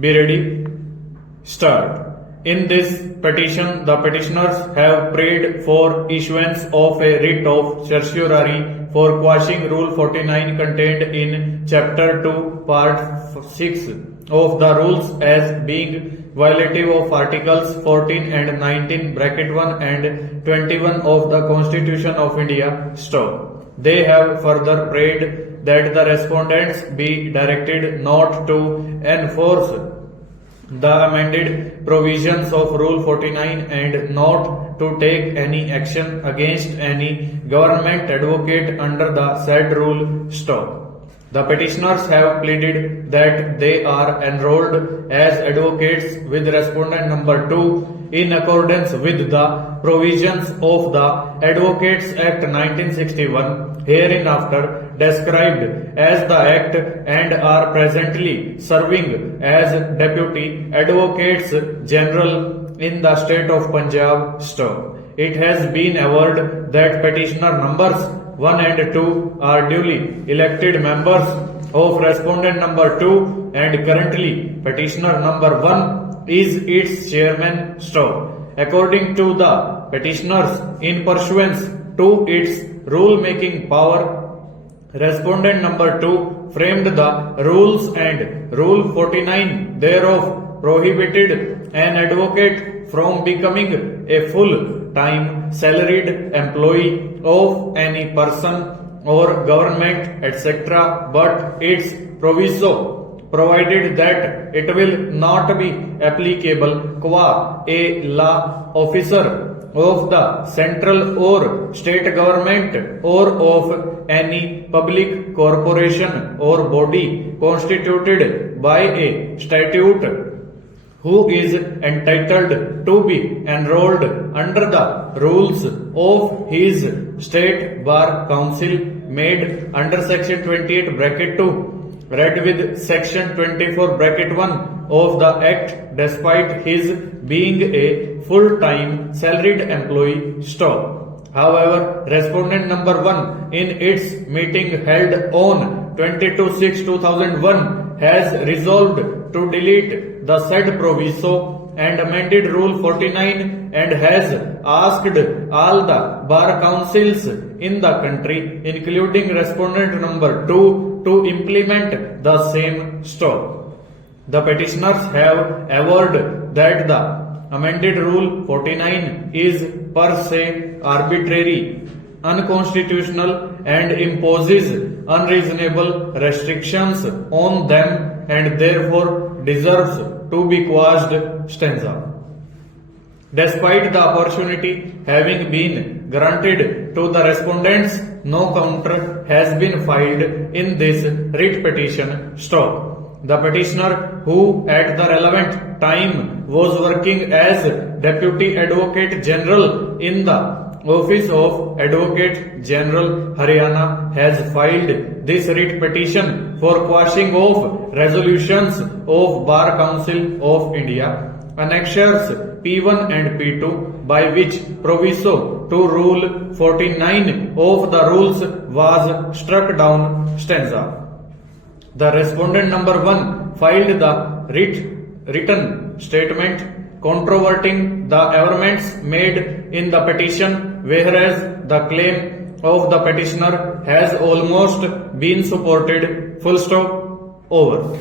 Be ready. Start. In this petition, the petitioners have prayed for issuance of a writ of certiorari for quashing Rule 49 contained in Chapter 2, Part 6 of the rules as being violative of Articles 14 and 19 bracket 1 and 21 of the Constitution of India. Stop. They have further prayed that the respondents be directed not to enforce the amended provisions of Rule 49 and not to take any action against any government advocate under the said rule. Stop. The petitioners have pleaded that they are enrolled as advocates with respondent number 2 in accordance with the provisions of the Advocates Act 1961 hereinafter described as the Act and are presently serving as Deputy Advocates General in the state of Punjab. Stop. It has been averred that petitioner numbers 1 and 2 are duly elected members of respondent number 2 and currently petitioner number 1 is its chairman. Stop. According to the petitioners, in pursuance to its rule-making power, respondent number 2 framed the rules and Rule 49 thereof prohibited an advocate from becoming a full-time salaried employee of any person or government etc. but its proviso provided that it will not be applicable qua a law officer of the central or state government or of any public corporation or body constituted by a statute who is entitled to be enrolled under the rules of his state bar council made under section 28 bracket 2 read with section 24 bracket 1 of the act despite his being a full-time salaried employee. Stop. However, respondent number 1 in its meeting held on 22/6/2001 has resolved to delete the said proviso and amended Rule 49 and has asked all the bar councils in the country, including respondent number 2, to implement the same. Stop. The petitioners have averred that the amended Rule 49 is per se arbitrary, unconstitutional and imposes unreasonable restrictions on them and therefore deserves to be quashed. Stanza. Despite the opportunity having been granted to the respondents, no counter has been filed in this writ petition. Stop. The petitioner, who at the relevant time was working as Deputy Advocate General in the Office of Advocate General Haryana, has filed this writ petition for quashing of resolutions of Bar Council of India, annexures P1 and P2, by which proviso to Rule 49 of the rules was struck down. Stanza. The respondent number 1 filed the written statement controverting the averments made in the petition, whereas the claim of the petitioner has almost been supported. Full stop. Over.